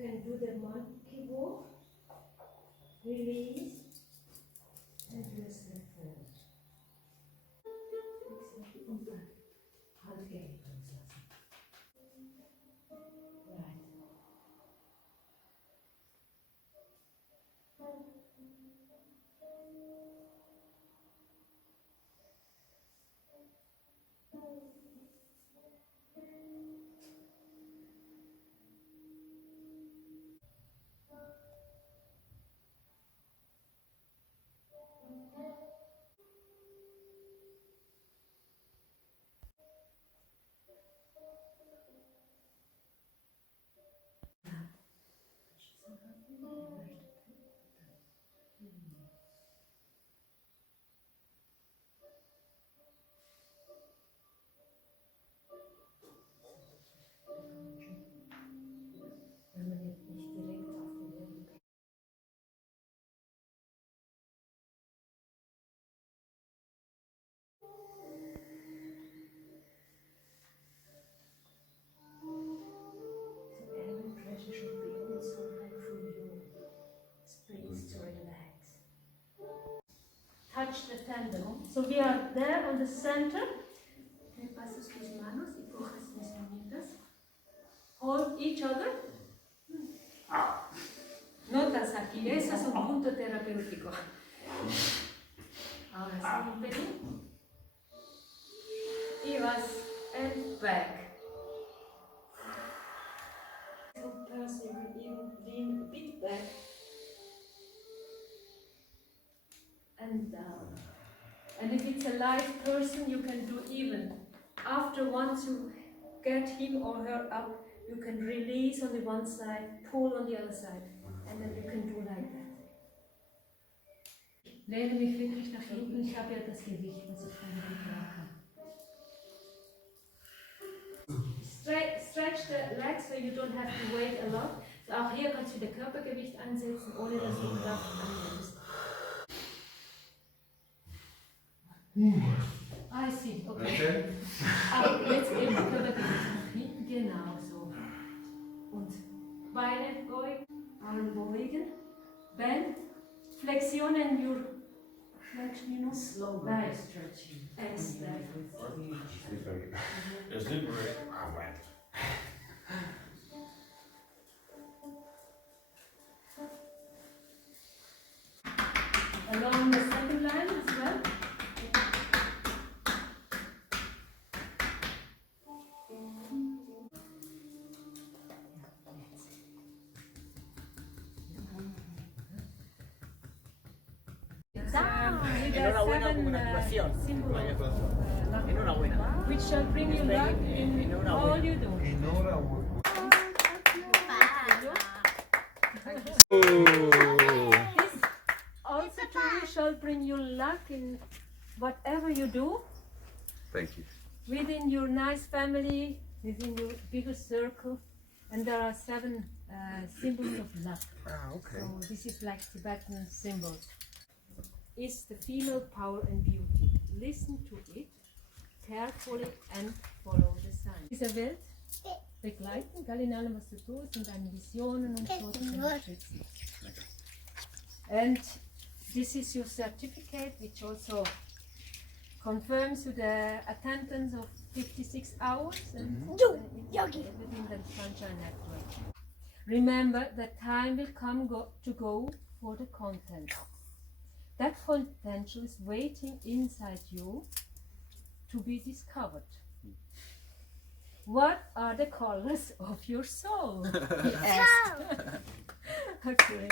can do the monkey walk, release, and do a step forward. Und dann Handgelenk loslassen. Right. Wenn man jetzt nicht direkt auf den Boden kommt. So every pressure should be also like from your space to relax. Touch the tendon. So we are there on the center. Te pasas tus manos y coges mis manitas. Hold each other. Notas aquí, eso es un punto terapéutico. Ahora sí, un pelín. Y vas and back. One person will even lean a bit back and down. And if it's a live person, you can do even. After once you get him or her up, you can release on the one side, pull on the other side, and then you can do like that. Lehne mich wirklich nach hinten, ich habe ja das Gewicht, was ich von dem trage. Stretch the legs so you don't have to weight a lot. So auch hier kannst du wieder Körpergewicht ansetzen, ohne dass du Kraft anwendest. I see, okay. Aber jetzt eben Körpergewicht nach hinten, genau so. Und Beine beugen, Arm beugen, bend, Flexion and your flexion, you know, Slow right. stretching. Exactly. It's liberate. I went. Along the second line as well. Enhorabuena por una actuación. Enhorabuena. Which shall bring you luck in all you do. This also to you shall bring you luck in whatever you do. Thank you. Within your nice family, within your bigger circle, and there are 7 symbols of luck. Ah, okay. So this is like Tibetan symbols. Is the female power and beauty. Listen to it carefully and follow the signs. Diese Welt begleiten, gell, in allem, was du tust, in deinen Visionen und so, das unterstützen. And this is your certificate, which also confirms you the attendance of 56 hours and within the Sunshine Network. Remember that time will come to go for the content. That potential is waiting inside you to be discovered. What are the colors of your soul? He asked. Okay.